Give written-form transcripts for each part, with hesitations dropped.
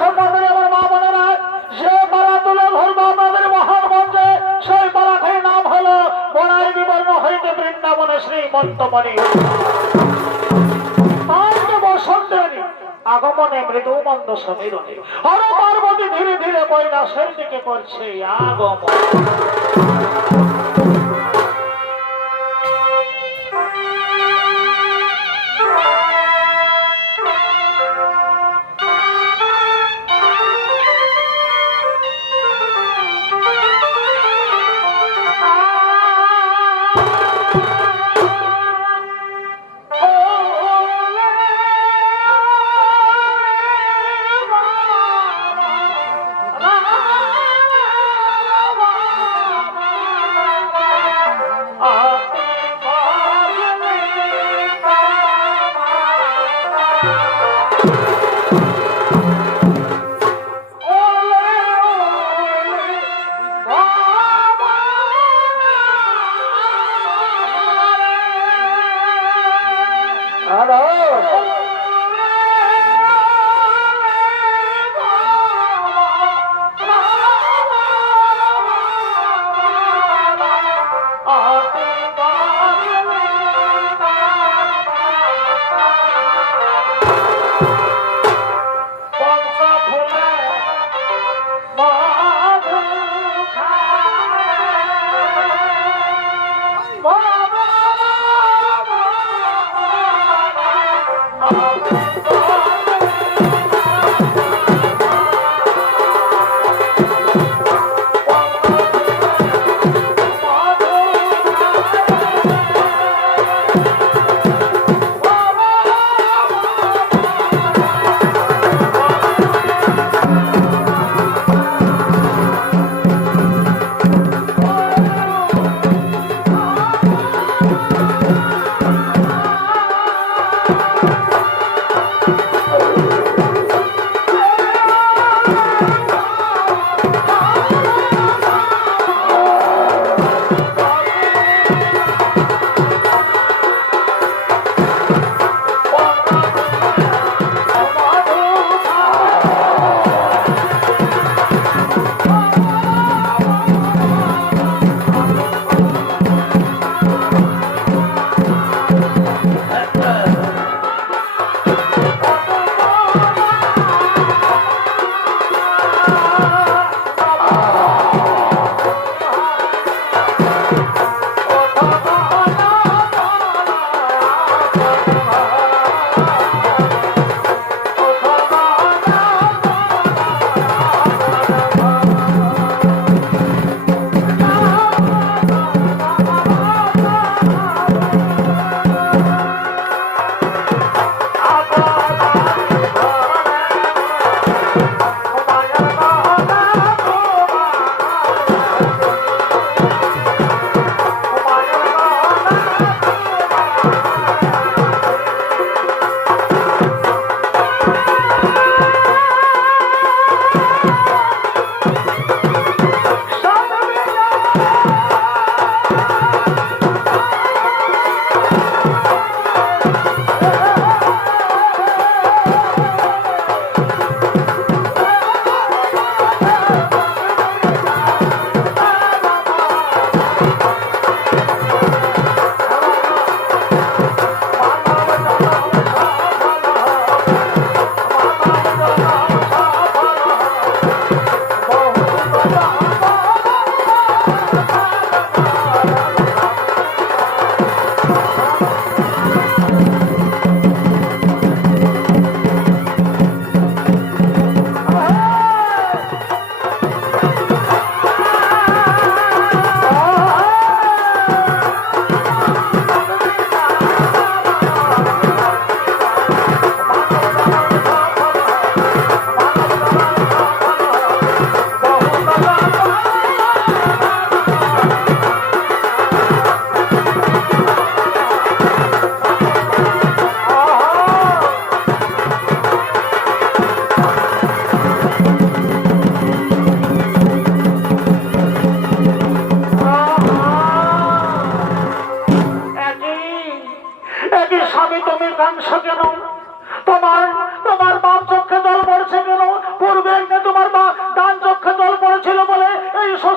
সম্বন্ধে আমার মা বোনেরা যে পালা তুলে ধরবো আমাদের মহান মঞ্চে, সেই পালাটির নাম হলো বড়াই বিবর্ণ হইতে বৃন্দাবনে শ্রীমন্তমণি। বসন্তের আগমনে মৃদু মন্দ সমীরণে হর পার্বতী ধীরে ধীরে কৈলাসের দিকে করছে আগমন।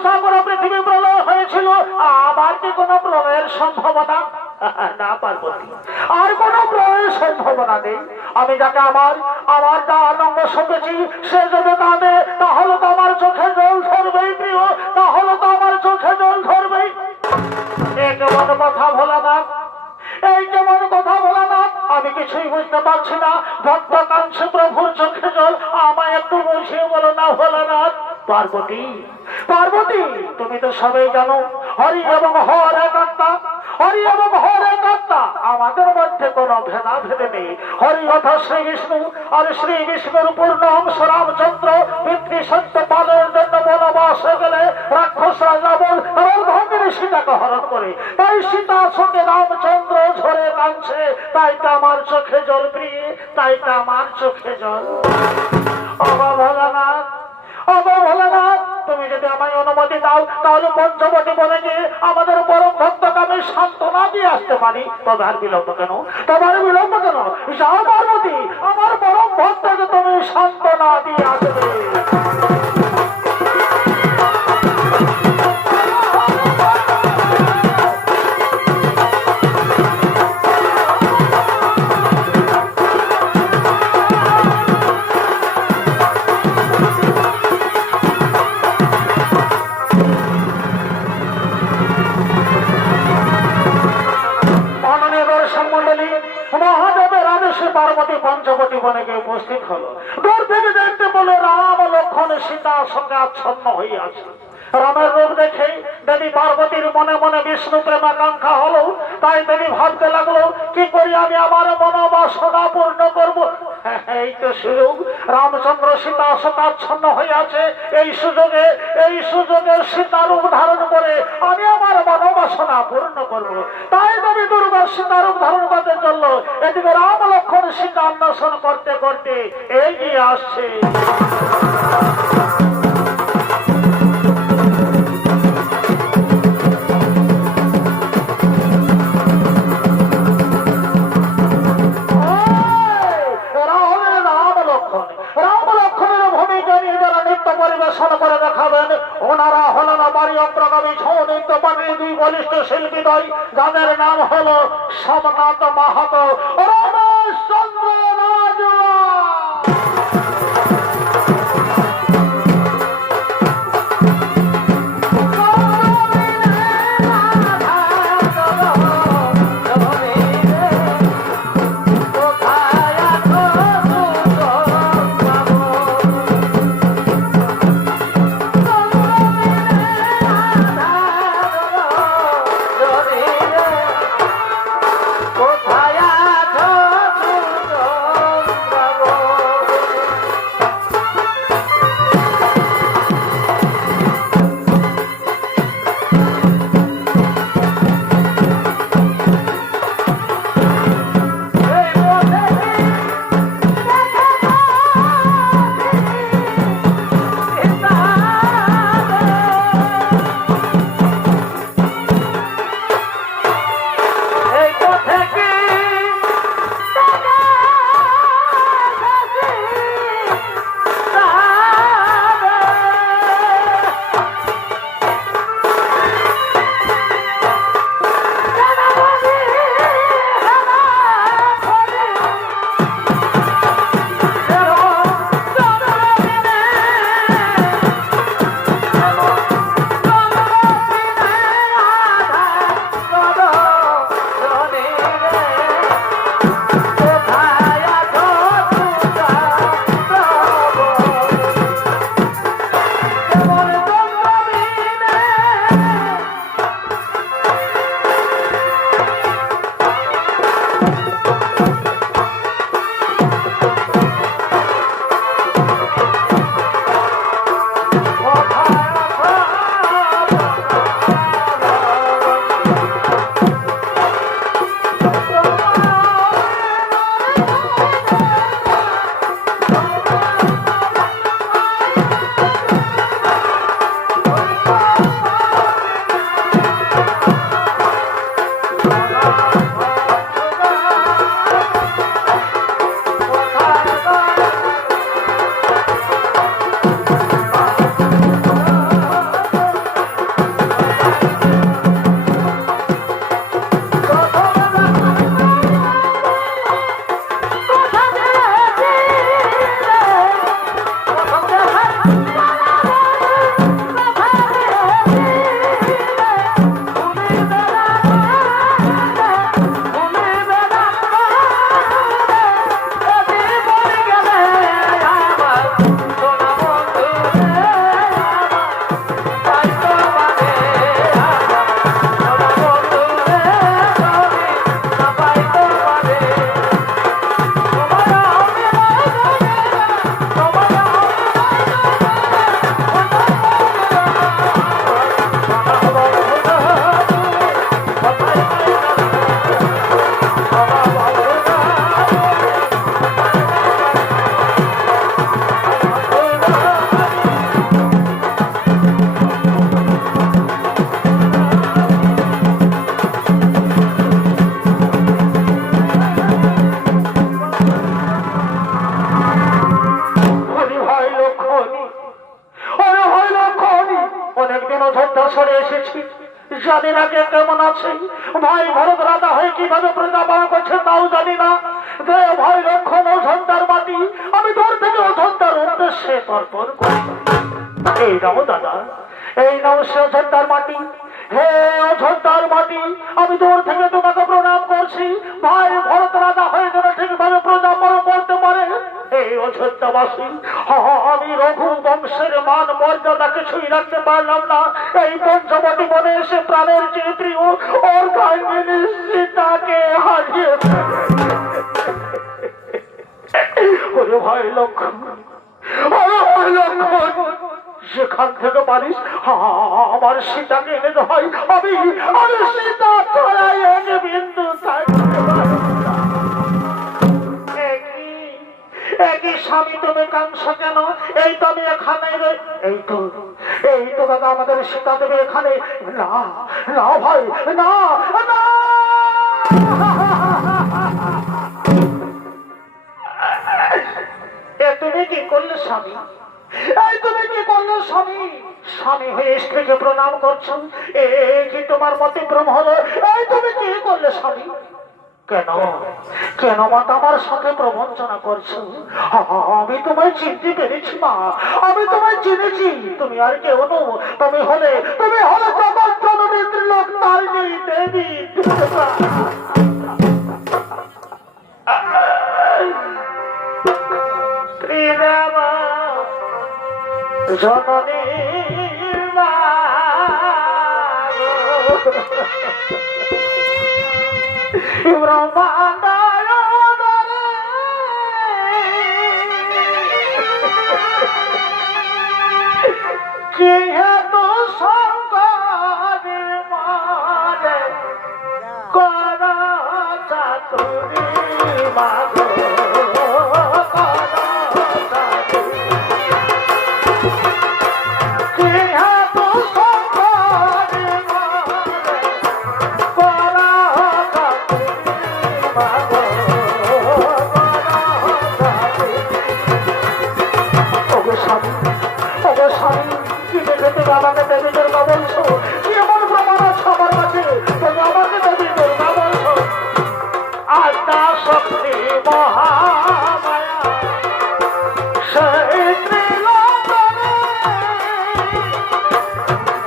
সাগর পৃথিবী প্রলয় হয়েছিল, আবার কি কোনো প্রলয়ের সম্ভাবনা? না পার্বতী, আর কোনো প্রলয়ের সম্ভাবনা নেই। আমি যাকে আমার আমার যা আনন্দ শুনেছি, সে যদি কাঁদে তাহলে তো আমার চোখে জল ধরবেই প্রিয়, তাহলে তো আমার চোখে জল ধরবেই। এ কেমন কথা ভোলানাথ, এই কেমন কথা ভোলানাথ, আমি কিছুই বুঝতে পারছি না। ভক্তকাঙ্ক্ষী প্রভুর চোখে জল, আমায় একটু বুঝিয়ে বলো না ভোলানাথ। পার্বতী, পার্বতী, তুমি তো সবাই জানো হরি এবং হর এক আত্মা, হরি এবং হর এক আত্মা, আমাদের মধ্যে কোনো ভেদাভেদ নেই। হরি অর্থাৎ শ্রী বিষ্ণু, আর শ্রী বিষ্ণুর পূর্ণ অংশ রামচন্দ্র পিতৃ সত্য পালনের জন্য বনবাসে গেলে রাক্ষসরা রাবণ তার ভঙ্গের সীতাকে হরণ করে, তাই সীতা শোকে রামচন্দ্র ঝরে কাঁদছে, তাই তো আমার চোখে জল প্রিয়ে, তাই তো আমার চোখে জল। বাবা ভোলানাথ, বাবা ভোলানাথ, তুমি যদি আমায় অনুমতি দাও তাহলে পঞ্চবটী বনে গিয়ে আমাদের পরম ভক্তকে আমি সান্ত্বনা দিয়ে আসতে পারি। তবে আর বিলম্ব কেন, তোমার বিলম্ব কেন? যাও পার্বতী, আমার পরম ভক্তকে তুমি সান্ত্বনা দিয়ে আসবে। মহাদেবের আদেশে পার্বতী পঞ্চবটী বনে গিয়ে উপস্থিত হলো। দূর থেকে দেখতে বলে রাম লক্ষ্মণ সীতার সঙ্গে আচ্ছন্ন হয়ে আছে। রামের রূপ দেখে দেবী পার্বতীর মনে মনে বিষ্ণু প্রেমাকাঙ্ক্ষা হলো, তাই দেবী ভাবতে লাগলো কি করি আমি আমার মনোবাসনা পূর্ণ করব। এই তো সুযোগ, রামচন্দ্র সীতা শোকাচ্ছন্ন হয়ে আছে, এই সুযোগে সীতার রূপ ধারণ করে আমি আমার মনোবাসনা পূর্ণ করব। তাই দেবী দুর্গা সীতার রূপ ধারণ করতে চললো। এদিকে রাম লক্ষ্মণ সীতা অন্বেষণ করতে করতে এগিয়ে আসছে। পরিবেশন করে দেখাবেন ওনারা হলেন বাড়ি অগ্রগামী ছৌনিত্য পানি দুই বলিষ্ঠ শিল্পীদ্বয়, যাদের নাম হলো সোমনাথ মাহাতো, রমেশচন্দ্র রাজুয়া। কোথায় আছো জানি না কে কেমন আছে। ভাই ভরত রাজা হয়ে কিভাবে প্রজা পালন করছে তাও জানি না। ভাই লক্ষণ অযোধ্যার মাটি, আমি তোর থেকে অযোধ্যার উদ্দেশ্যে তর্পণ করি। এই নাও দাদা, এই নাও সে অযোধ্যার মাটি। হে অযোধ্যার মাটি, আমি দূর থেকে তোমাকে প্রণাম করছি। ভাই ভরত রাজা হয়ে যেন ঠিকভাবে প্রজা পালন করতে পারে। এই অযোধ্যাবাসী, আমি রঘু বংশের মান মর্যাদা কিছুই রাখতে পারলাম না। এই পঞ্চবটি বনে এসে প্রাণের যে প্রিয় অর্ধাঙ্গিনী সীতাকে হারিয়ে ওরে ভাই লক্ষণ, ওরে ভাই লক্ষণ, সেখান থেকে পারিস আমার সীতাকে এনে দে ভাই। আমি সীতা ছাড়াই এক বিন্দু একই স্বামী তুমি কাংস কেন? এই তো আমি এখানে, এই তো দাদা আমাদের সীতা দেবে এখানে। না না ভাই, না না। তুমি কি করলে স্বামী? এই তুমি কি করলে স্বামী? স্বামী হয়ে স্ত্রীকে প্রণাম করছো, এ কি তোমার মতে ভ্রম হলো? এই তুমি কি করলে স্বামী? কেন কেন মাতা আমার সাথে প্রবঞ্চনা করছো? আমি তোমায় চিনতে পেরেছি মা, আমি তোমায় চিনেছি। তুমি আর কেউ নো, তুমি হলে জগৎ জননী ত্রিলোক তারিণী দেবী দুর্গা। জননী যেহেতু সংকটের মাঝে করা চাতুরী মাগো, আমাকে দেবী দুর্গা বলছো? কি এমন প্রমাণ আছে আমার কাছে তুমি আমাকে দেবী দুর্গা বলছো? আত্মা শক্তি মহামায়া সেই ত্রিলোচনে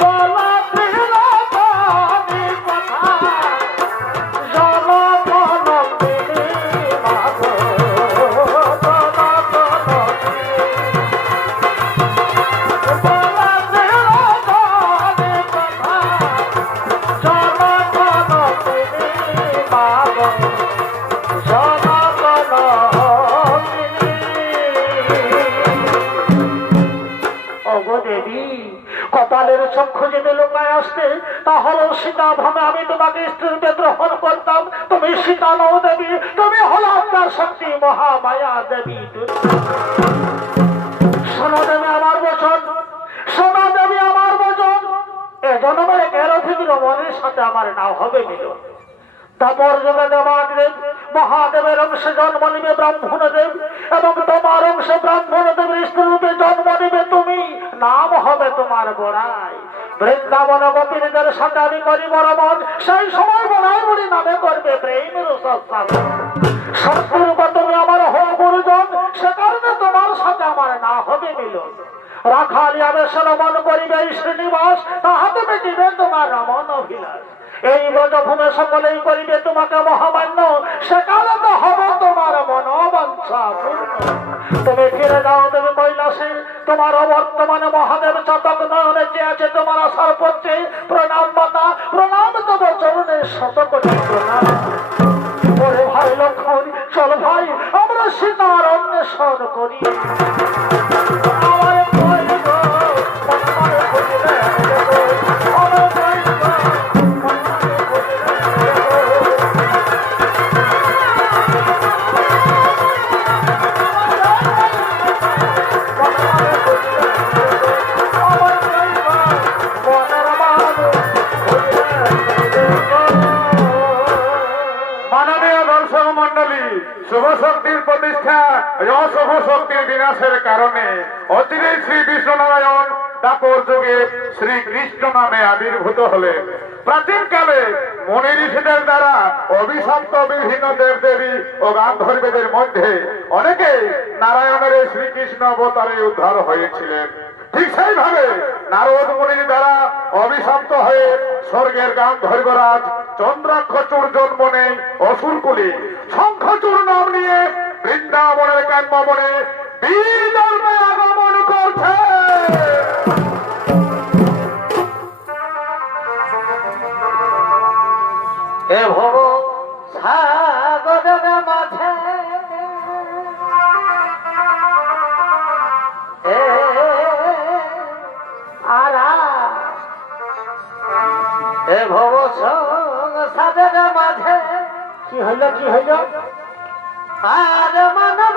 বলা ত্রিলোচনে কথা জনগণন্দিনী মাগো, কপালের চক্ষু যদি লোকায় আসতে তাহলে সীতা ভাবে আমি তোমাকে স্ত্রীতে গ্রহণ করতাম। তুমি সীতা নও দেবী, তুমি হলো আপনার শক্তি মহামায়া দেবী। শোনো দেবী আমার বচন, শোনো দেবী আমার বচন, এ জন্মের একাধিক রমণীর সাথে আমার নাও হবে মিলন। তারপর যুগে দেবাদেব মহাদেবের অংশে জন্ম নিবে ব্রাহ্মণদেব, এবং তোমার অংশে ব্রাহ্মণদেবের স্ত্রীরূপে জন্ম নিবে তুমি। নাম হবে তোমার বড়াই। বৃন্দাবন গোপীদের সাথে আমি করিব রমণ, সেই সময় বড়াই বুড়ি নামে করবে প্রেমের সত্যরূপে তুমি আমার হো গুরুজন, সে কারণে তোমার সাথে আমার না হবে মিলন। রাখালিয়া বেশে রমণ করিবে শ্রীনিবাস, তাহাতে মিটিবে তোমার রমণ অভিলাষ। এই ব্রজভূমে সকলেই করিবে তোমাকে মহামান্য, সেকালে তো হবে তোমার মনোবাঞ্ছা পূর্ণ। তুমি ফিরে যাও দেবী কৈলাসে, তোমার অবর্তমানে মহাদেব চাতক নয়নে যে আছে তোমার আশার পক্ষে। প্রণাম মাতা, প্রণাম তব চরণে শতকোটি প্রণাম। ওরে ভাই লক্ষণ, চল ভাই আমরা সীতার অন্বেষণ করি। শুভ শক্তির প্রতিষ্ঠা অশুভ শক্তির বিনাশের কারণে অচিরেই শ্রী বিষ্ণু নারায়ণ তারপর যুগে শ্রীকৃষ্ণ নামে আবির্ভূত হলেন। প্রাচীনকালে মুনি ঋষিদের দ্বারা অভিশপ্ত বিভিন্ন দেবদেবী ও গান্ধর্বীদের মধ্যে অনেকে নারায়ণের এই শ্রীকৃষ্ণ অবতারে উদ্ধার হয়েছিলেন। ঠিক সেইভাবে নারদ মুনির দ্বারা অভিশপ্ত হয়ে স্বর্গের গান্ধর্বরাজ চন্দ্রাক্ষচূড় জন্ম নেই অসুরকুলে। শঙ্খচূড় নাম নিয়ে বৃন্দাবনের কাম্যবনে বিজন্মে আগমন করছে। এ ভব সাগরের মাঝে এ আরা এ ভব সংসারের মাঝে কি হইল কি হইল আর মানব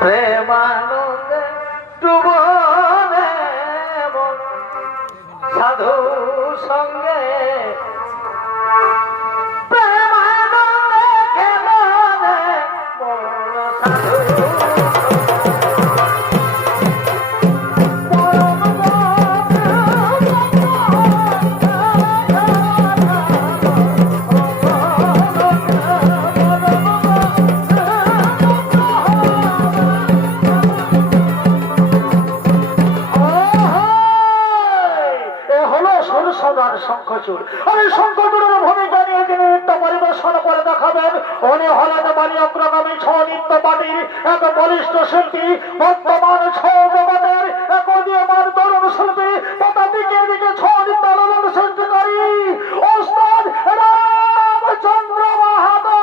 প্রেমানন্দে ডুবনে মন সাধু সঙ্গে প্রেমানন্দে কেমনে মন সাধু শঙ্খচূড়। আমি শঙ্খচূড়ের ভূমিকা নিয়ে তিনি নৃত্য পরিবেশন করে দেখাবেন। উনি হলেন বাণী অগ্রগামী ছৌ নৃত্য পার্টির এক বলিষ্ঠ শিল্পী, বর্তমান ছৌ জগতের এক উদীয়মান তরুণ শিল্পী তথা দিকে দিকে ছৌ নৃত্য সৃষ্টিকারী ওস্তাদ রামচন্দ্র মাহাতো।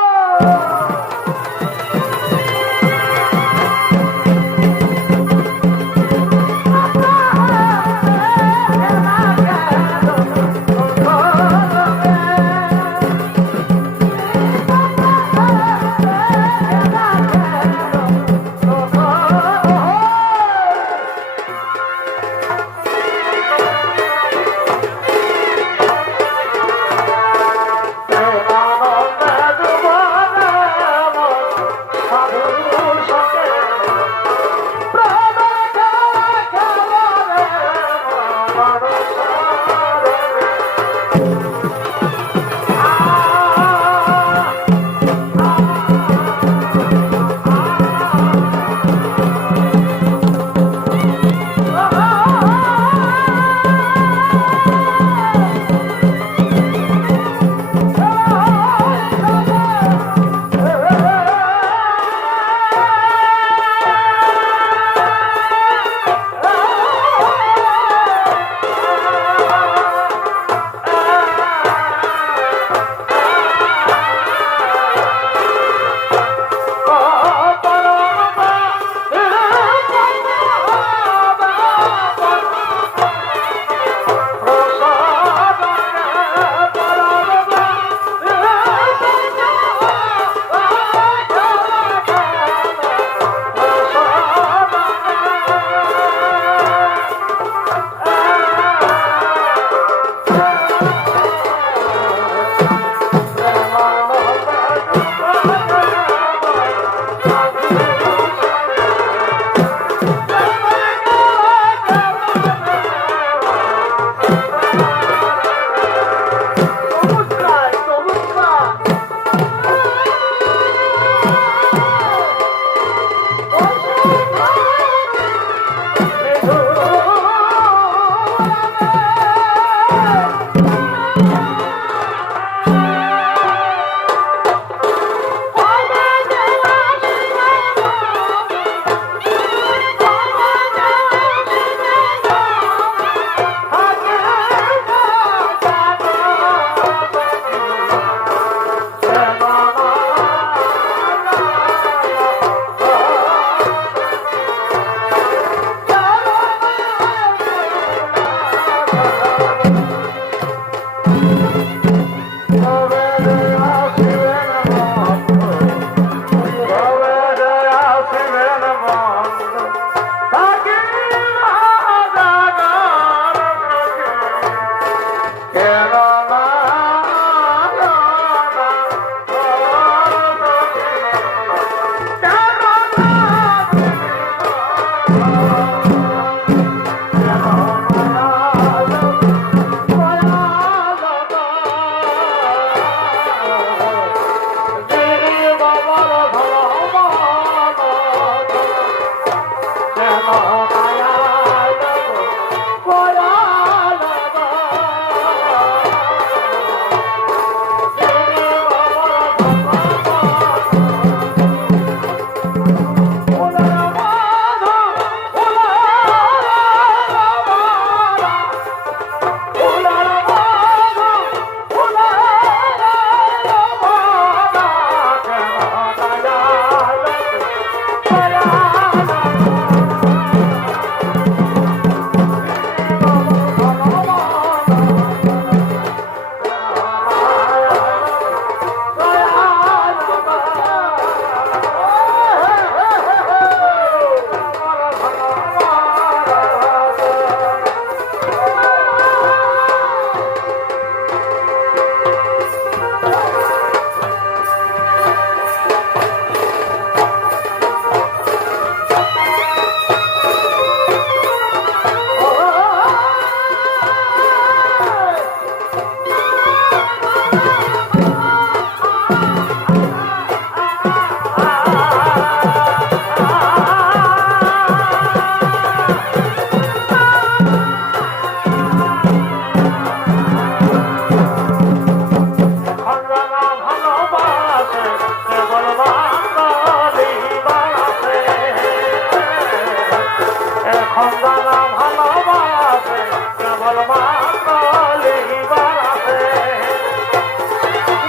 মাতলি বাড়াতে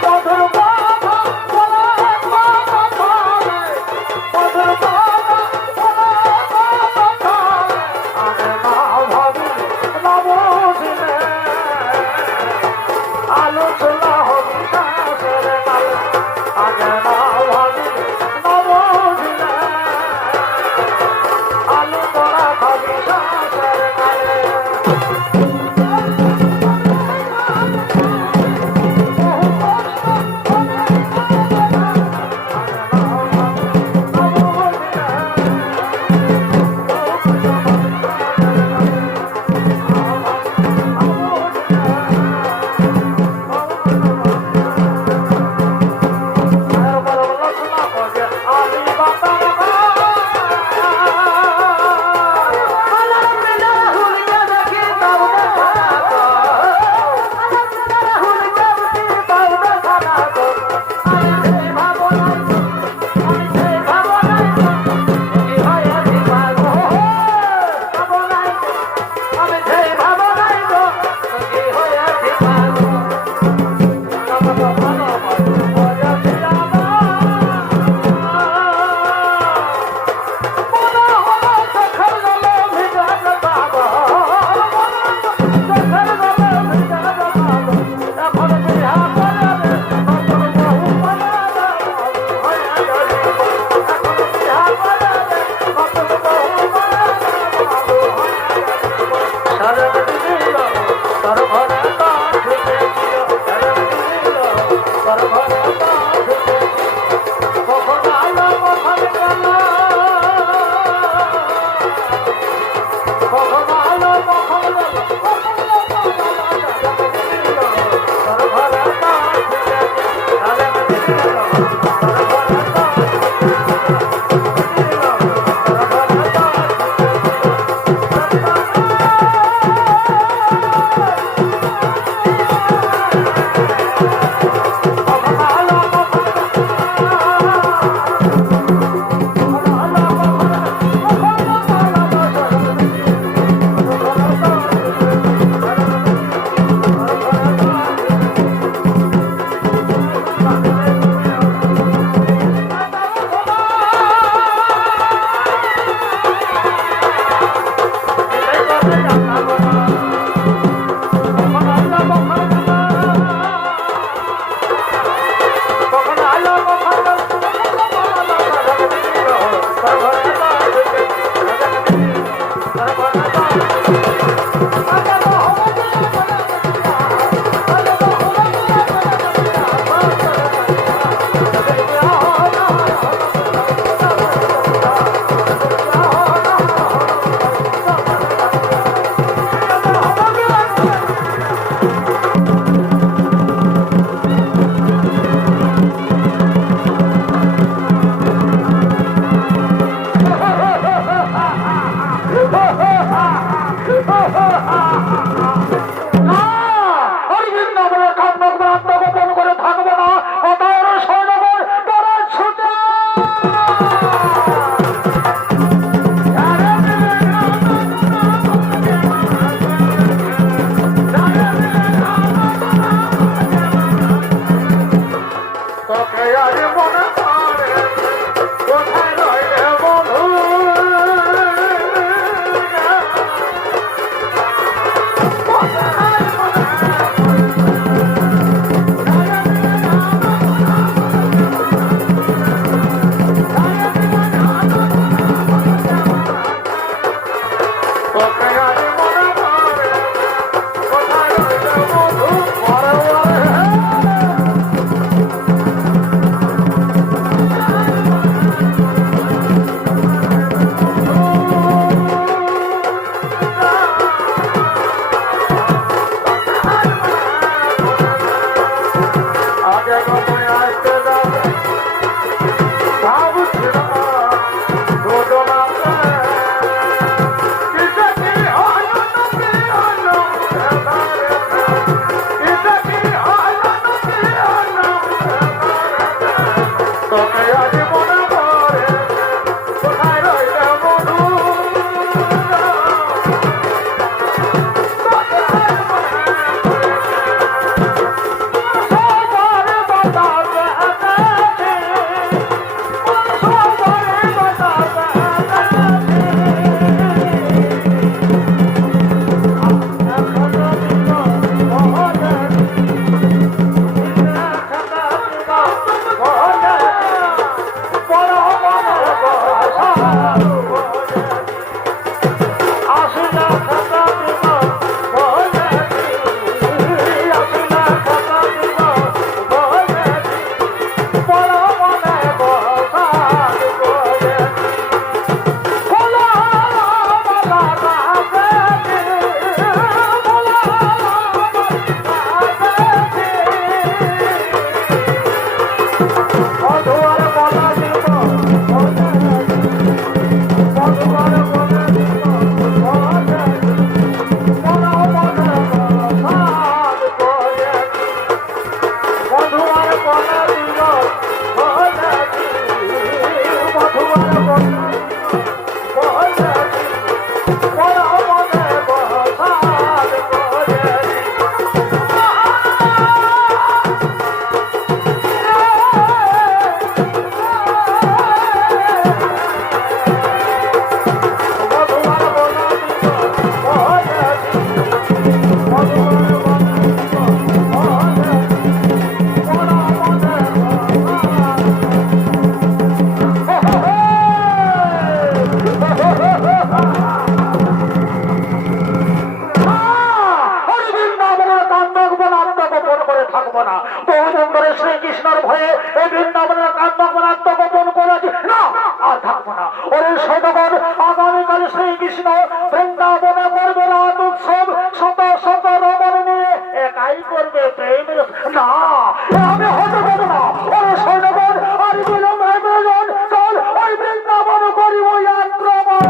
মধুর কথা বলে কথা বলে মধুর কথা বলে কথা বলে আগে না ভাবিলে না বুঝিলে আলোচনা হবি কাছের কালে আগে না ভাবিলে না বুঝিলে আলোচনা হবি কাছের কালে শ্রীকৃষ্ণর ভয়ে এই বৃন্দাবনের কান্দাপনা আত্মগোপন করেছে। না, আর থাকবো না। ওরে সৈন্যগণ, আগামীকাল শ্রীকৃষ্ণ বৃন্দাবনে করবে রাত উৎসব, শত শত রমণ নিয়ে একাই করবে প্রেম। না, আমি হতে দেবো না। ওরে সৈন্যগণ, আর বিলম্বে প্রয়োজন, চল ওই বৃন্দাবন করিব আক্রমণ।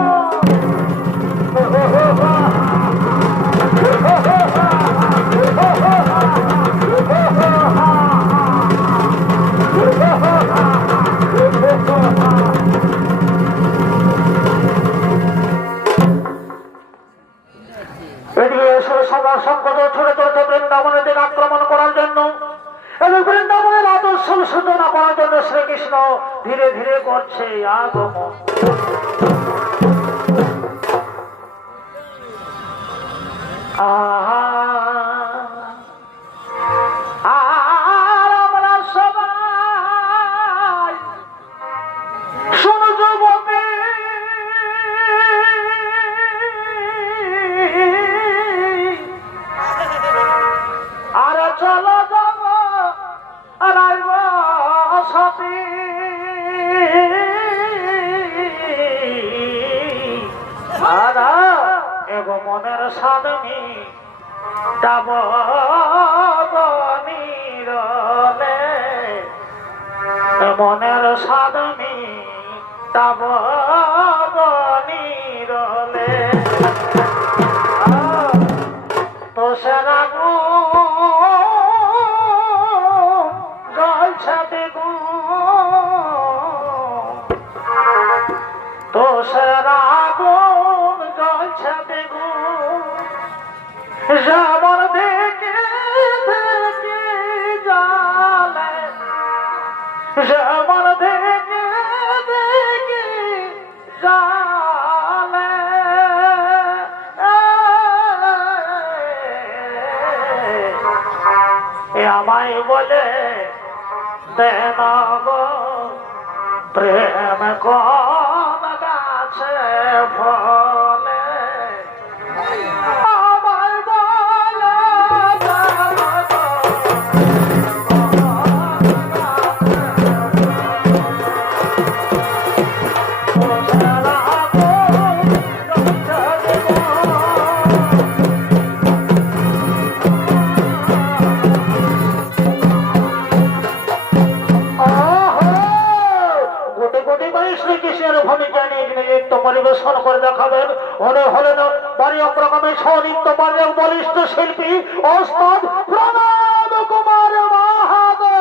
এদিকে এসে সবার সংকট ছড়ে চলছে বৃন্দাবনের দিকে আক্রমণ করার জন্য এবং বৃন্দাবনের আদর্শ সূচনা করার জন্য শ্রীকৃষ্ণ ধীরে ধীরে করছে আগমন। আর আমরা সবাই শোনো যুবতী, আর চলো যাব রাইব সতী, আর এগো মনের সাধনী যাব নিরলে, মনের সাধনী যাব নিরলে। তো সেরা জলছে বেগুন, তো সেরা গুণ জলছে বেগুন, যেমন দেখে দেখে জালে, যেমন দেখে দেখে জালে। আমায় বলে দেন গো প্রেম কোন গাছে ফলে, আমায় বলে দেন গো শ্রীকৃষ্ণের ভূমিকা নিয়ে নৃত্য পরিবেশন করে দেখাবেন। হলে হলেন বাড়ি অগ্রগামী সনিত্য বাড়ির বলিষ্ঠ শিল্পী ওস্তাদ প্রণব কুমার মাহাতো।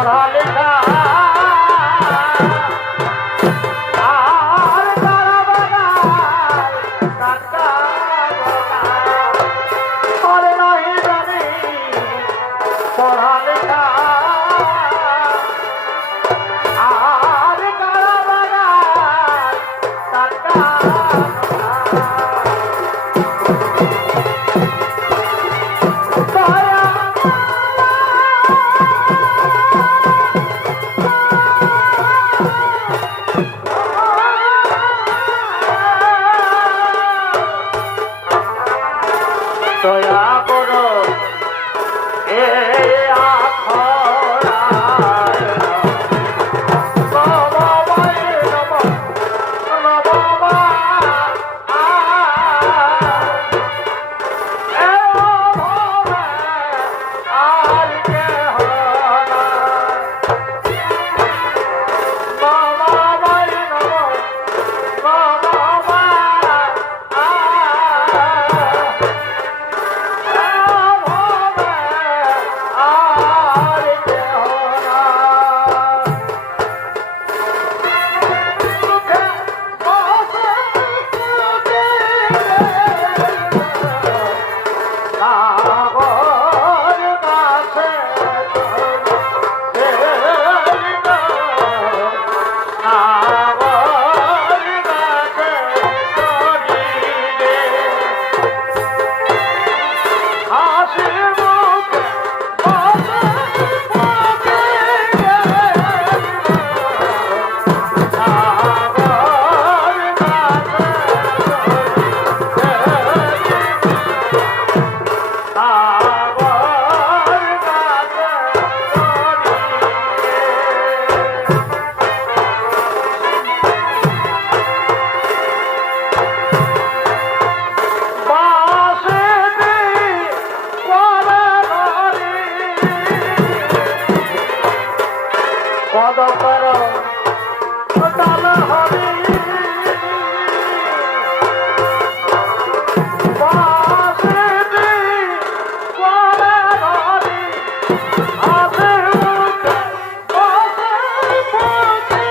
পড়ালেখা আর তারা বাগায় কাকা আরে নাহি জানি পড়ালেখা আর তারা বাগায় কাকা দয়া করো এ আখড়ায় নবমায় নব নবমা এ ভবে আর কেহ নবমায় নব নবমা কদকর তাল হরি বাসিনি করে হরি আসে মুখে বসে পথে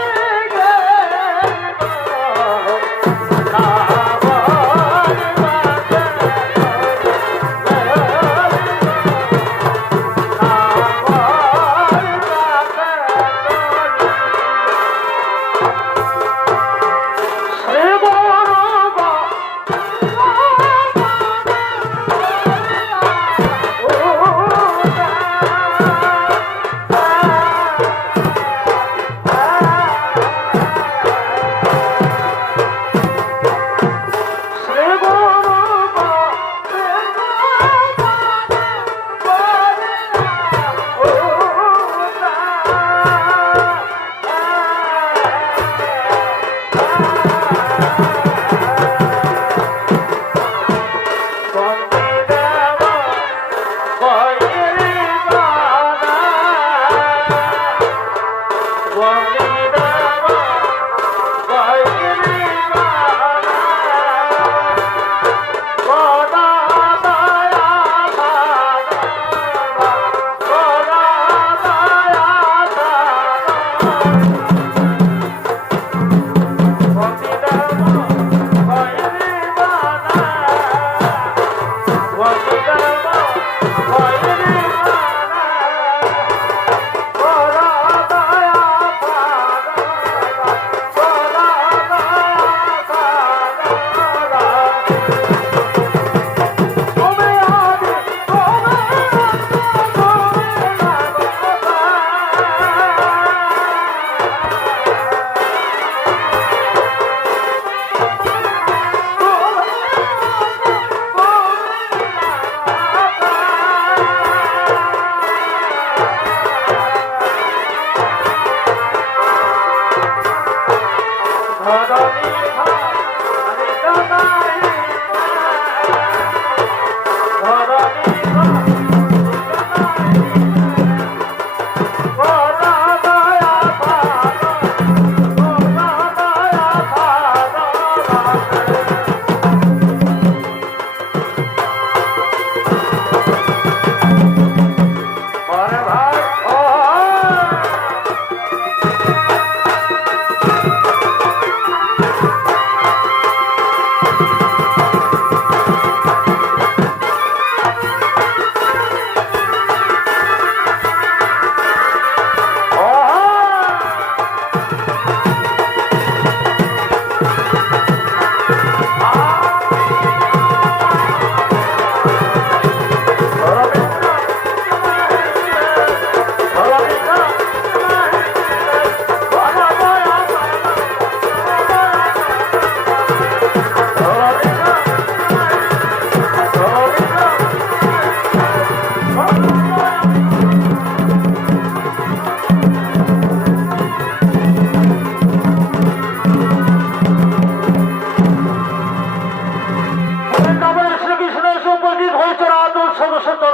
What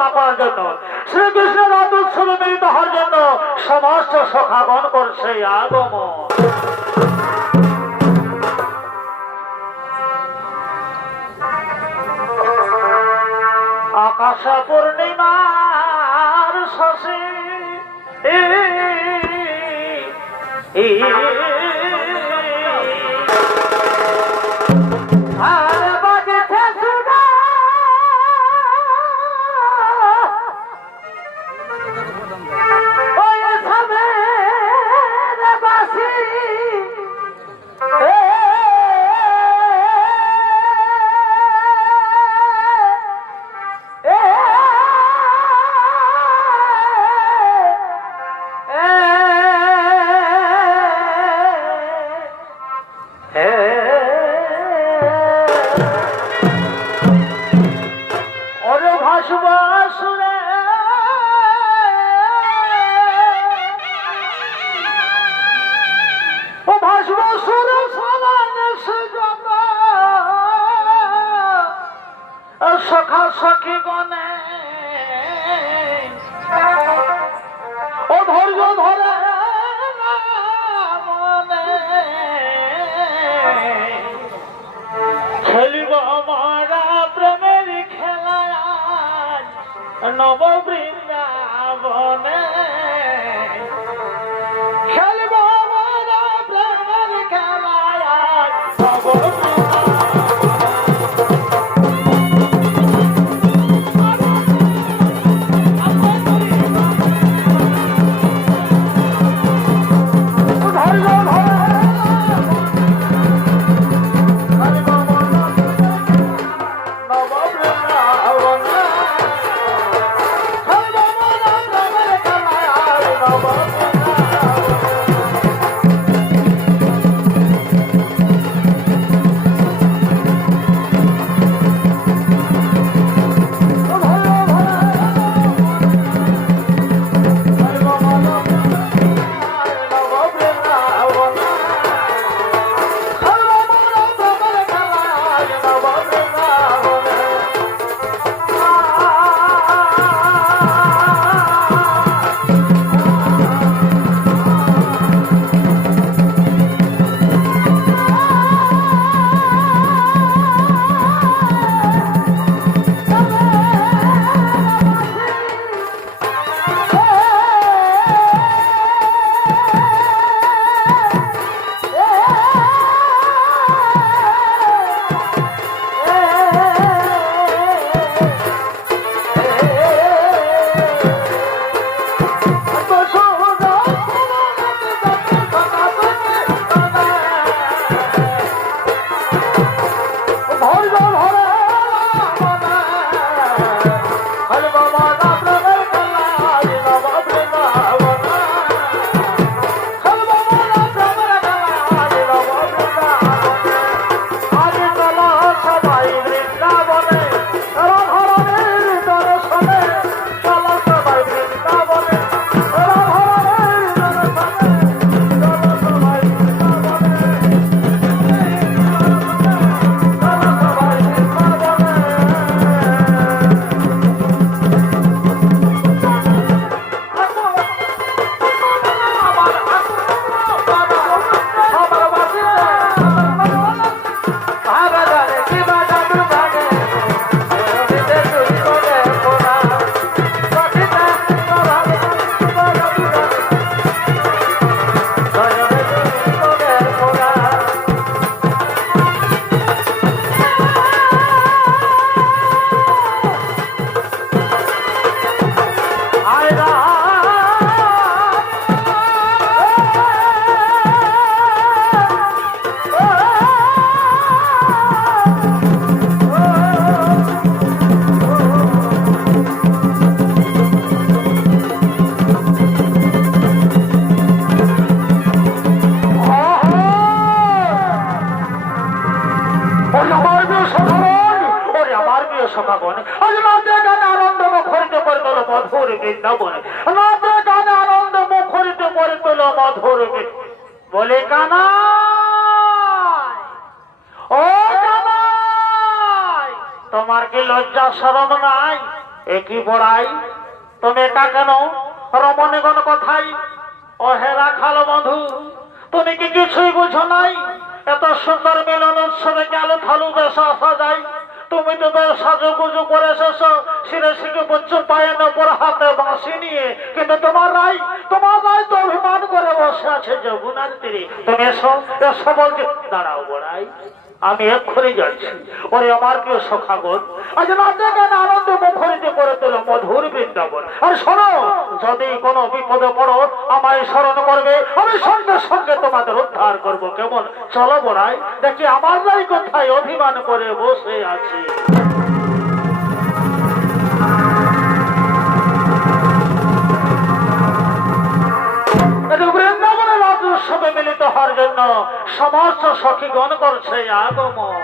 সান্ত্বনা করার জন্য, শ্রীকৃষ্ণ রাত উৎসবে মিলিত হওয়ার জন্য সমস্ত সখাগণ করছে আগমন। আকাশে পূর্ণিমার শশী আর বাজেছে সুধা ওই সবের বাসি সখা সখী গণে ও ধৈর্য ধরে মনে খেলিব মারা প্রেমের খেলা নব বৃন্দাবনে খেলিব মারা প্রেমের খেলা নব সমাগম আজ রাতে গানে আনন্দ মুখরিত করে তোলো মধুর বৃন্দাবনে, রাতে গানে আনন্দ মুখরিত করে তোলো মধুর বলে কানাই ও কানাই, তোমার কি লজ্জা শরম নাই? একই বড়াই তুমি একা কেন রমণীগণ কথাই ও হে রাখাল বন্ধু তুমি কি কিছুই বুঝো নাই এত সুন্দর মিলন উৎসবে গেল থালু বেশ আসা যায় তুমি তো বেশ সাজুগুজু করে এসেছো শিরে শিখে বচ্চ পায়ের ওপর হাতে বাঁশি নিয়ে কিন্তু তোমার রাই তো অভিমান করে বসে আছে যমুনার তীরে তুমি এসো এসো বলছে দাঁড়াও বড়াই আমি এক্ষুনি যাচ্ছি ওরে আমার প্রিয় সখাগণ আজ রাতে কেন আনন্দ মুখরিত করে তোলো মধুর বৃন্দাবন আর শোনো যদি কোনো বিপদে পড়ো আমায় স্মরণ করবে আমি সঙ্গে সঙ্গে তোমাদের উদ্ধার করব কেমন চলো বড়াই দেখি আমার রাই কোথায় অভিমান করে বসে আছে বৃন্দাবনের রাজ উৎসবে মিলিত হওয়ার জন্য সমস্ত সখীগণ করছে আগমন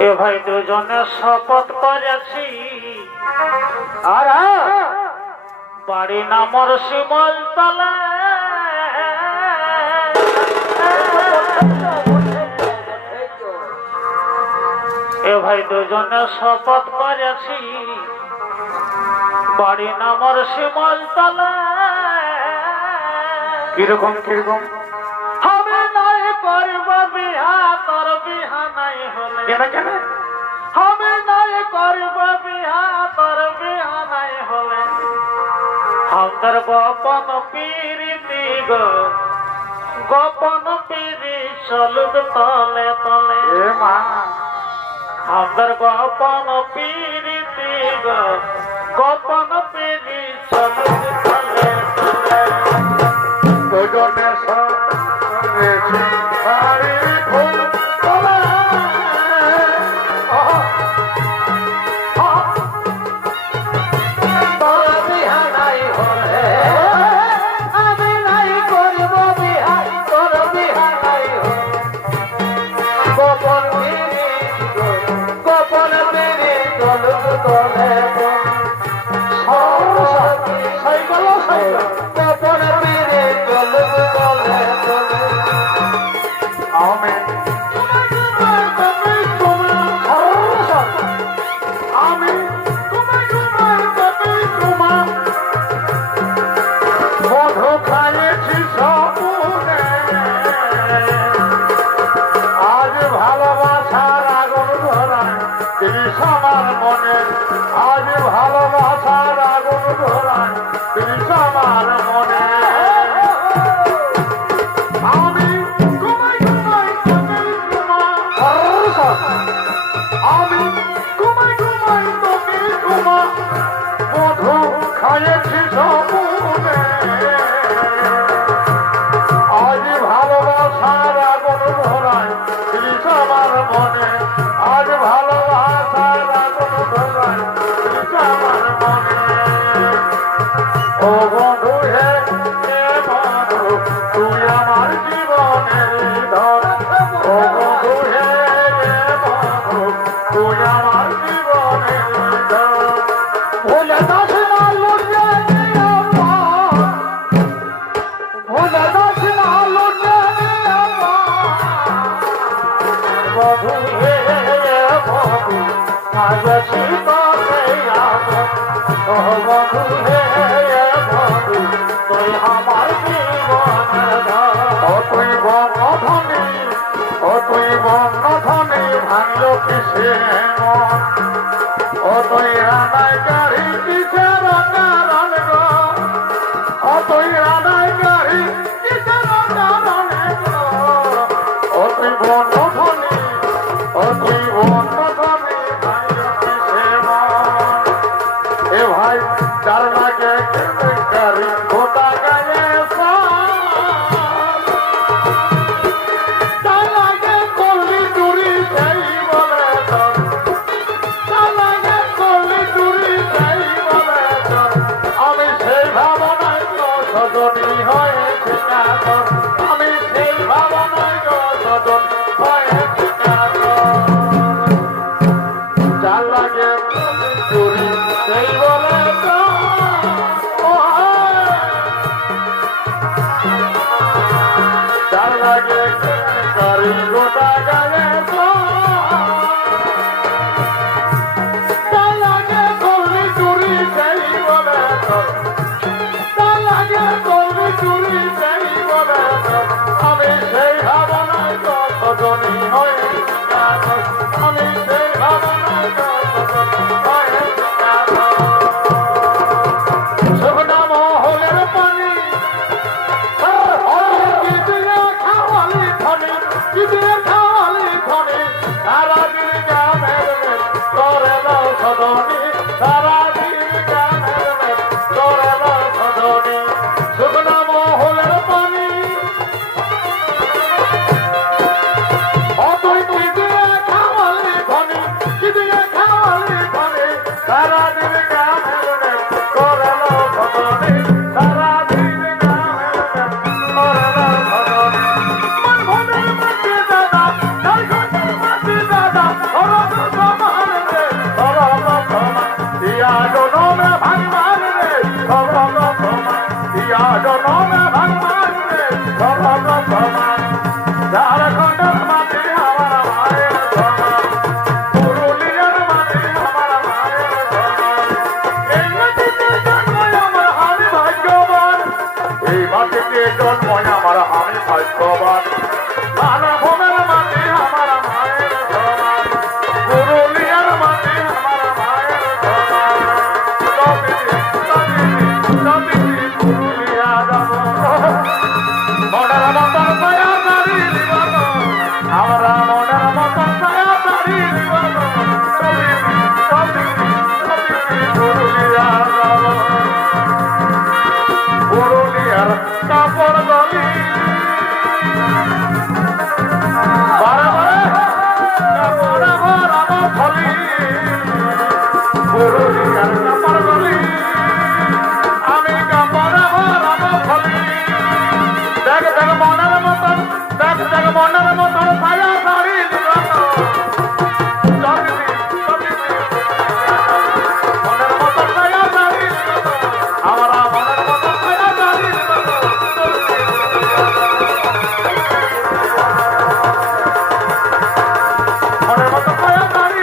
এ ভাই দুজনে শপথ করেছি আর বাড়ি নামর শিমল তলে এ ভাই দুজনে শপথ করেছি বাড়ি নামর শিমল তলে কিরকম কিরকম আমি নাই করব বিহা তোর বিহা নাই হলে কেন কেন আমি নাই করব বিহা তোর বিহা নাই হলে আমাদের গোপন পিরিতি গো গোপন পিরি চলুক তলে তলে এ মা আমাদের গোপন পিরিতি গো গোপন পিরি চলুক তলে তলে দুজনে সরেছি বাড়ি ফুল তলে তোর বিহা নাই হলে আমি নাই করব বিহা তোর বিহা নাই হলে গোপন পিরি গোপন পিরি চলুক তলে সাইকেল গোপন পিরি চলুক তলে তলে আমি আমি মধু খাইয়েছি সপুনে আজ ভালোবাসার আগুন ধরায় তিরিশ আমার মনে আজ ভালোবাসার আগুন ধরায় তিরিশ আমার মনে আমি ঘুমাই ঘুমাই তোকে আমি ঘুমাই ঘুমাই তোকে ঘুমা মধু খাইয়েছি সপুনে আজ ভালোবাসার আগুন ধরায় তিরিশ আমার মনে আজ ভালোবাসার আগুন ধরায় তিরিশ আমার মনে ও বন্ধু হে বন্ধু তুই আমার জীবনের ধর ও বন্ধু হে বন্ধু তুই আমার জীবনের ধর ভুলে দাস না লুটে ভুলে দাস না লুটে বন্ধু হে বন্ধু আছি তোকে ও বন্ধু হে বন্ধু তুই আমার জীবনের ধর ও তুই বন্ধনে ও তুই বন্ধনে ভাঙলো কিসে মন ও তুই রানায় গাড়ি কিসের কারণ গো ও তুই রানায় গাড়ি কিসের কারণ গো ও তুই বন্ধনে ও তুই বন্ধনে ভাঙলো কিসে মন এ ভাই চার লাগে গাড়ি গোটা গায়ে চার লাগে করলি চুরি সেই বলে তোর চার লাগে করলি চুরি সেই বলে তোর আমি সেই ভাবনায় তো সজনী হয়েছি না তোর আমি সেই ভাবনায় তো সজন হয়েছি না তোর চার লাগে করলি চুরি সেই বলে তোর চার লাগে গাড়ি গোটা গায়ে শুকনা মহলের পানি কি দিয়ে খাওয়ালি ধনী কি দিয়ে খাওয়ালি ধনী সারাদিন গ্রামের মেয়ে করে দাও সদনী সারাদিন গ্রামের মেয়ে করে দাও সদনী শুকনা মহলের পানি তুই তুই দিয়ে খাওয়ালি ধনী কি দিয়ে খাওয়ালি ধনী সারাদিন গ্রামের মেয়ে করে দাও সদনী সারাদিন গ্রামের মেয়ে করে দাও সদনী মন ভোরের মাটি দাদা তার ঘরের মাটি দাদা সরব সমান রে সরব সমান ইয়া জনমে ভগবান রে সরব সমান ইয়া জনমে ভগবান রে সরব সমান ঝাড়খণ্ডের মাটি আমার মায়ের সমান পুরুলিয়ার মাটি আমার মায়ের সমান এই মাটিতে জন্ম আমার আমি ভাগ্যবান এই মাটিতে জন্ম আমার আমি ভাগ্যবান মানভূমের মাটি আমার মায়ের সমান পুরুলিয়ার মাটি আমার মায়ের সমান পুরুলিয়া যাব মনের মতন ছায়া তারি জীবন আমরা মনের মতন ছায়া তারি জীবন পুরুলিয়া যাব পুরুলিয়ার কাপড় গলি বারে বারে কাপড়ে ভরানো থলি পুরুলিয়ার কাপড় গলি আমি কাপড়ে ভরানো থলি দেখ দেখ মনের মতন দেখ দেখ মনের মতন ছায়া শাড়ি জীবন মনের মতন ছায়া শাড়ি আমরা মনের মতন ছায়া শাড়ি মনের মতন ছায়া শাড়ি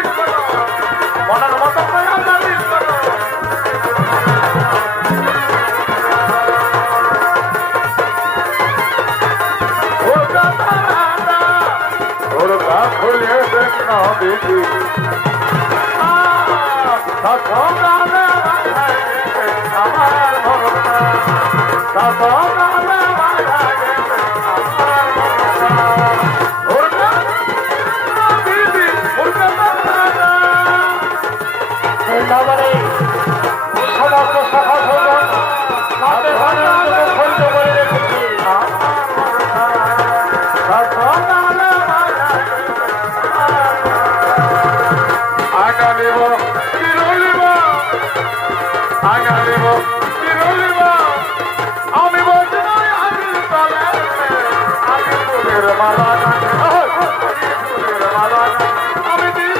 মনের মতন ছায়া শাড়ি খুলে দেখ না দেখি সকালে আমার ভরসা সকালে বৃন্দাবনে সমস্ত সভা ভোজন তাদের ভান্ডার খোলিত করে রেখেছি। আমি বলছি আমি তলে আমি ফুলের মালা ফুলের মালা আমি দিব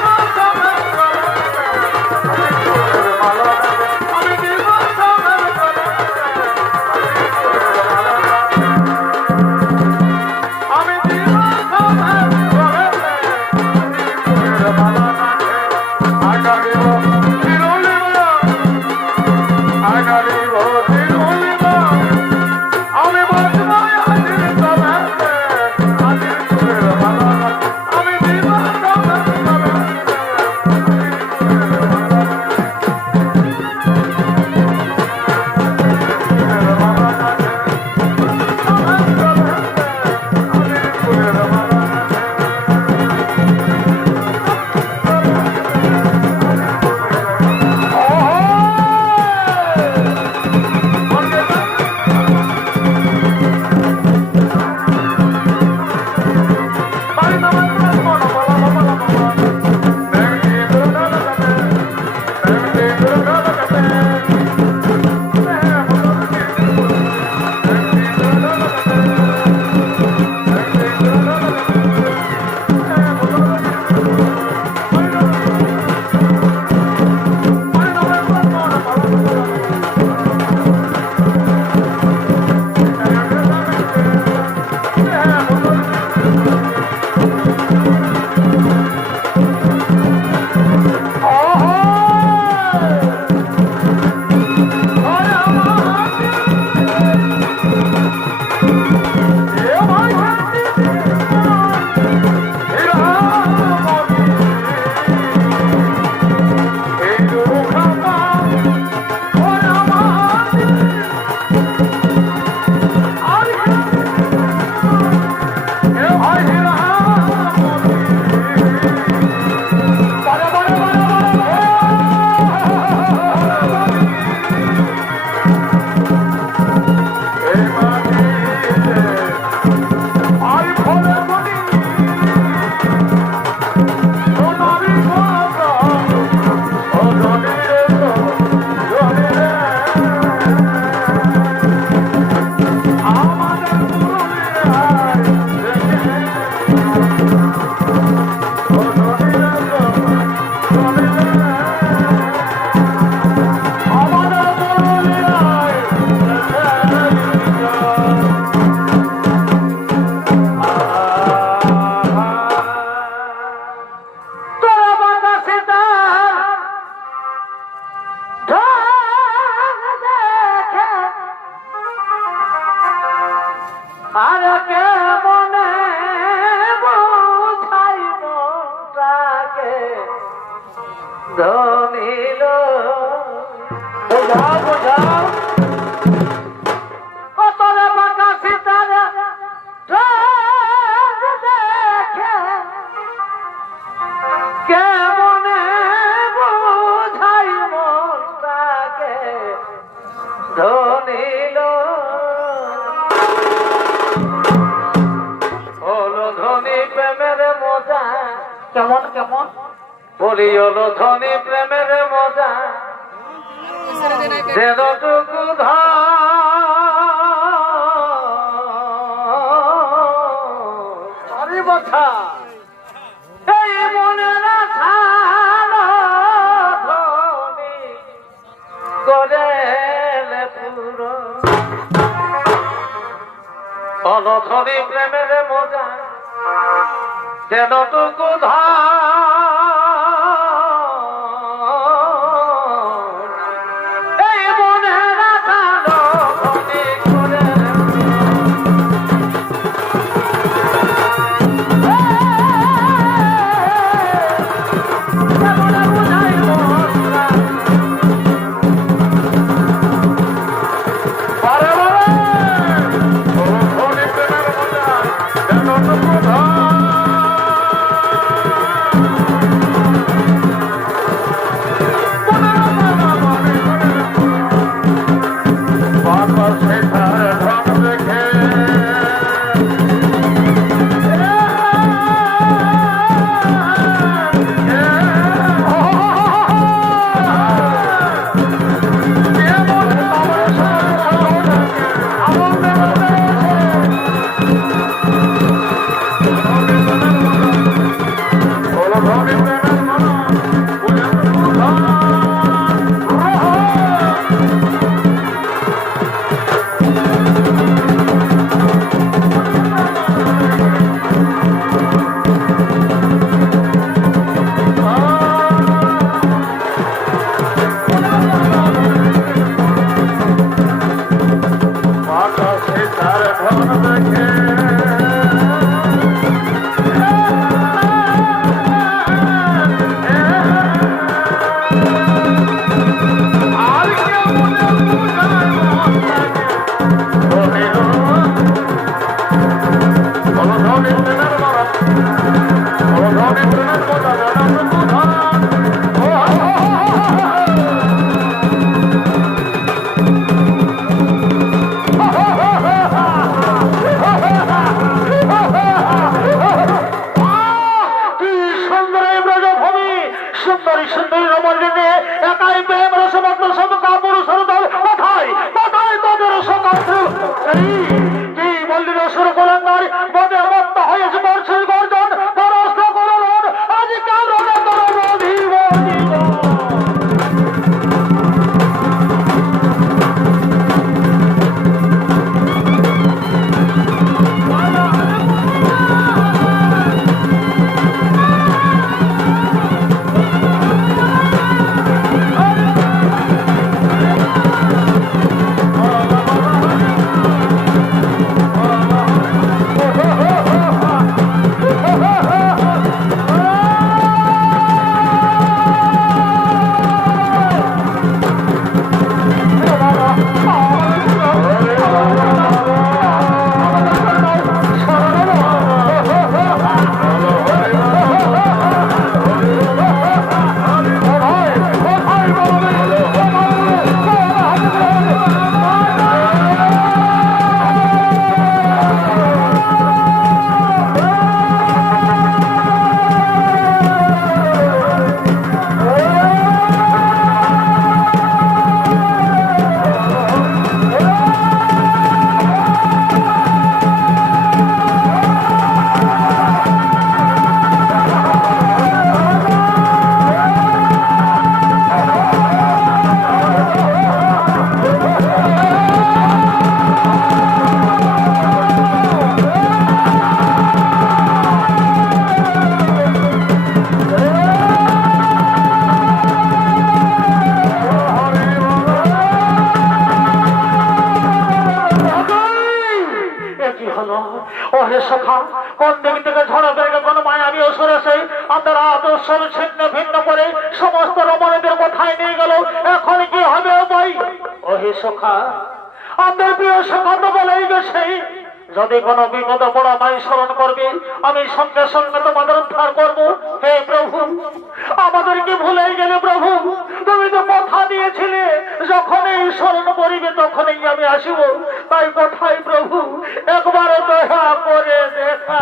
ফুলের মালা আমি দিব আমি দিব ফুলের মালা আগামী আমি বলবো আজির তবে আজির ফুলের মালা আমি দিব ফুলের ধনিল বোঝা বোঝা তোরে বাঁকা সিতারা দেখে কেমনে বোঝাই মনটাকে ধনিল হলো ধনী প্রেমের মজা কেমন কেমন বলি হলো ধনী প্রেমের মজা যেটুকু ধরি বছা এই মনের আশা ধনী করে পুরো অনধনী প্রেমের মজা যেটুকু এই মনের আশা ধনী করে সুন্দরী সুন্দরী রমণীকে একাই প্রেম রসমগ্ন সব কাপুর সরদল কোথায় কোথায় তোদের সকাল কি বললি রসুর গোলন্দার বদে অবত্ত হয়েছে বর্ষের গর্জন পরস্ত করল আজ কারণে তোর বধিব আমাদের আদর্শ ছিন্ন ভিন্ন করে সমস্ত রমণীদের কোথায় নিয়ে গেল। এখন কি হবে ভাই? ওহে সখা, আমাদের প্রিয় সখা তো বলেই গেছে, যদি কোনো বিপদ পড়ে আমায় স্মরণ করবে, আমি সঙ্গে সঙ্গে তোমাদের উদ্ধার করবো। হে প্রভু, আমাদেরকে ভুলে গেলে প্রভু, তুমি তো কথা দিয়েছিলে যখনই স্মরণ করিবে তখনই আমি আসিব। তাই কোথায় প্রভু, একবার দয়া করে দেখা।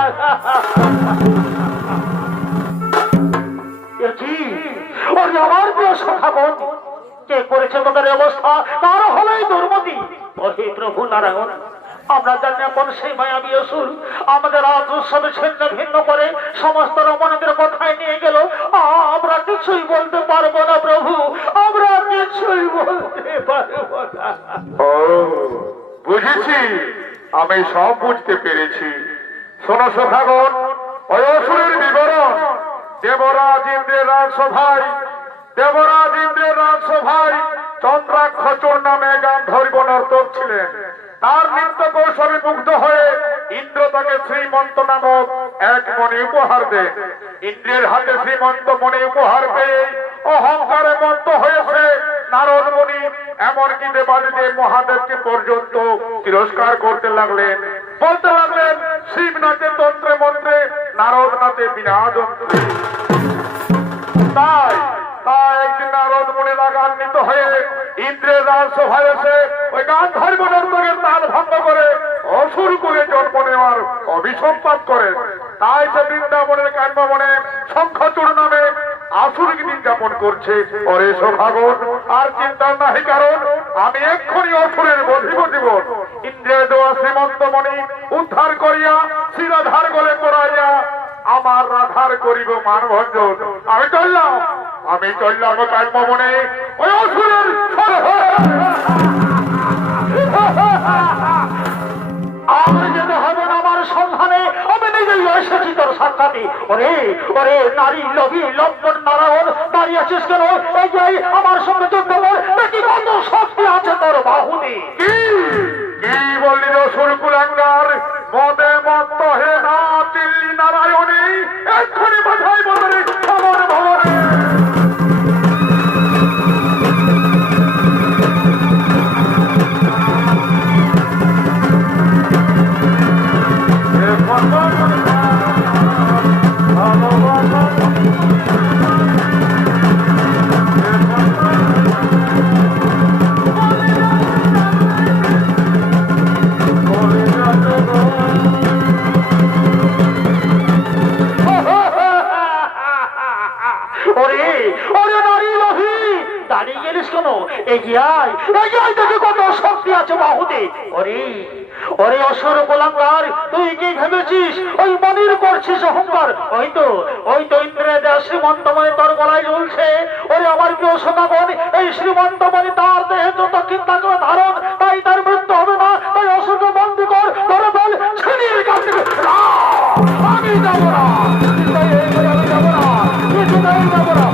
ওর আমার প্রিয় সখাগণ, কে করেছে তোদের অবস্থা? তার হলেই দুর্মতি। ওহে প্রভু নারায়ণ, আমরা জানি এখন সেই মায়াবী অসুর আমাদের আজ উৎসবে ছিন্ন ভিন্ন করে সমস্ত রমণীদের কোথায় নিয়ে গেল। আমরা কিছুই বলতে পারবো না প্রভু, আমরা কিছুই বলতে পারবো না। ও বুঝেছি, আমি সব বুঝতে পেরেছি। শোনো সখাগণ, ওই অসুরের বিবরণ। দেবরাজ ইন্দ্রের রাজসভায় চন্দ্রাক্ষচূড় নামে গান্ধর্ব নর্তক ছিলেন। তার নৃত্য কৌশলে মুগ্ধ হয়ে ইন্দ্র তাকে শ্রীমন্ত নামক এক মণি উপহার দেন। ইন্দ্রের হাতে শ্রীমন্ত মণি উপহার পেয়ে অহংকারে মত্ত হয়েছে নারদ মুনি। এমনকি দেবাদিদেব মহাদেবকে পর্যন্ত তিরস্কার করতে লাগলেন, বলতে লাগলেন শিব নাচে তন্ত্রে মন্ত্রে, নারদ নাচে বিনা যন্ত্রে। তাই একদিন নারদ মুনি রাগান্বিত হয়ে ইন্দ্রের রাজসভায় এসে ওই গান্ধর্ব নর্তকের তাল ভঙ্গ করে অসুর কুলে জন্ম নেওয়ার অভিসম্পাদ করেন। তাই সে বৃন্দাবনের কাম্যবনে শঙ্খচূড় নামে আসুরিক দিন যাপন করছে। ওরে সখাগণ, আর চিন্তার নাহি কারণ, আমি এক্ষুনি অসুরের বধিব জীবন। ইন্দ্রের দেওয়া শ্রীমন্ত মণি উদ্ধার করিয়া শিরাধার গলে পড়াইয়া আমার রাধার করিব মানভঞ্জন। আমি চললাম কাম্যবনে ওই অসুরের। আমার যেতে হবে না আমার সন্ধানে, আমি নিজেই এসেছি তোর সাক্ষাতে। ওরে ওরে নারী লোভী লম্বন নারায়ণ, দাঁড়িয়ে আছিস কেন? এই যে আমার সঙ্গে যুদ্ধ কর, দেখি কত শক্তি আছে তোর বাহুতে। কি বললি অসুর কুলাঙ্গার? মদে মত্ত হে না চিল্লি নারায়ণী, এক্ষুনি বাধাই বদলে খবর ভবনে। কত শক্তি আছে বাহুতে। ওরে ওরে অসুর গোলাঙ্গার, তুই কি ভেবেছিস ওই মনির করছিস অহংকার? ওই তো ইন্দ্রের শ্রীমন্ত মণি তোর গলায় ঝুলছে। ওরে আমার প্রিয় সখাগণ, এই শ্রীমন্ত মণি তার দেহে যত চিন্তা করে ধারণ, তাই তার মৃত্যু হবে না। তাই অসুরকে বন্দি কর, ধরে ফেল, ছিনিয়ে কাছ থেকে। আমি যাবো না, আমি যাবো না, কিছুতেই যাবো না।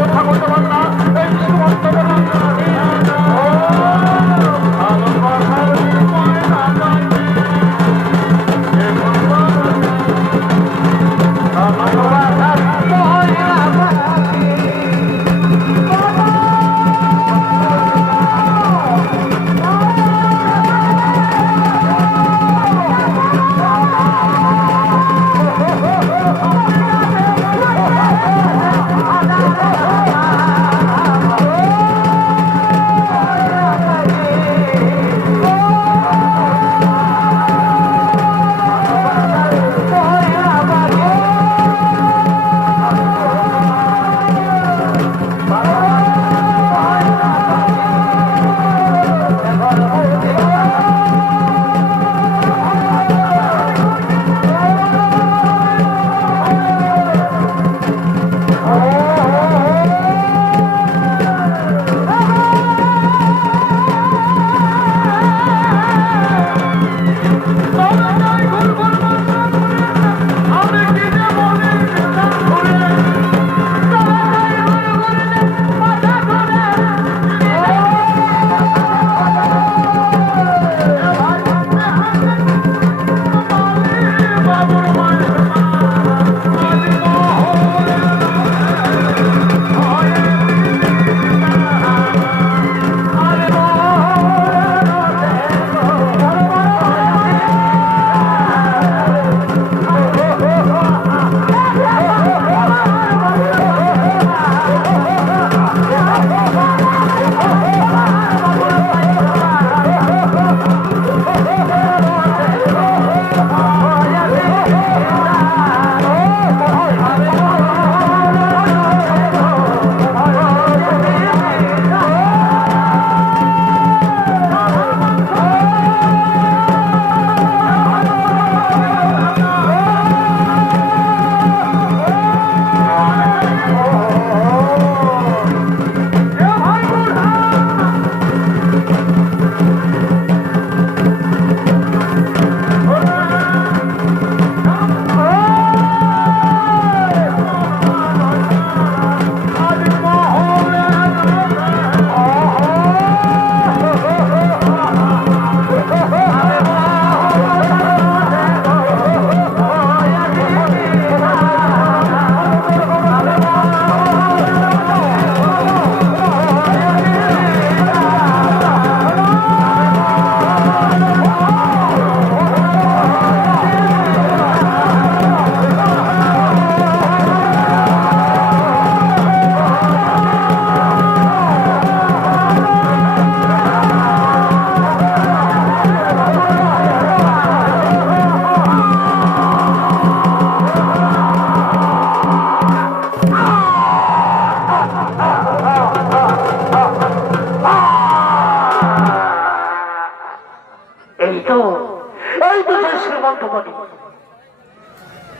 রক্ষা করতে পার না এই শ্রীমন্ত মণি।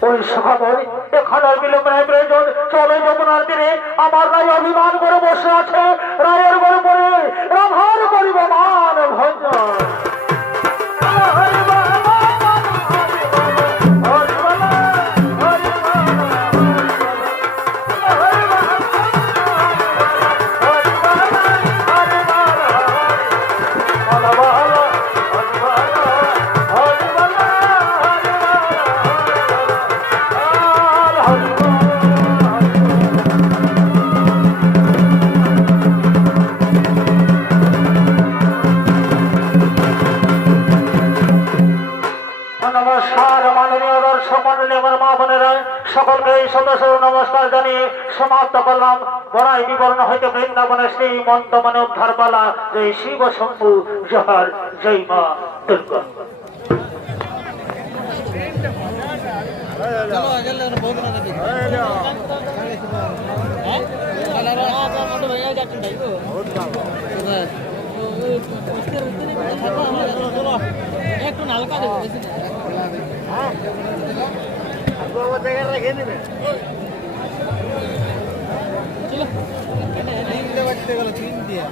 ওই সভাবর এখানের বিলম্বের প্রয়োজন। চলে যমুনার তীরে আমার রায় অভিমান করে বসে আছে, রায়ের গড়ে পড়ে রাধার করিব মান ভঞ্জন। নমস্কার মাননীয় দর্শক মন্ডলী, আমার মা বোনেরা সকলকে এই সদস্য নমস্কার জানিয়ে সমাপ্ত করলাম বড়াই বিবরণ হইতে বৃন্দাবনের শ্রী মন্ত মানে উদ্ধার পালা। জয় শিব শম্ভু, জয় জয় মা দুর্গা। একটু নালকা দেবো বেশি না তিন দিয়া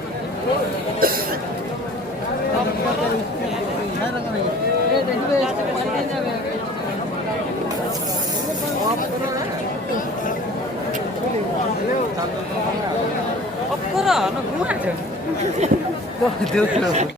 অপরা না ঘুমাচ্ছে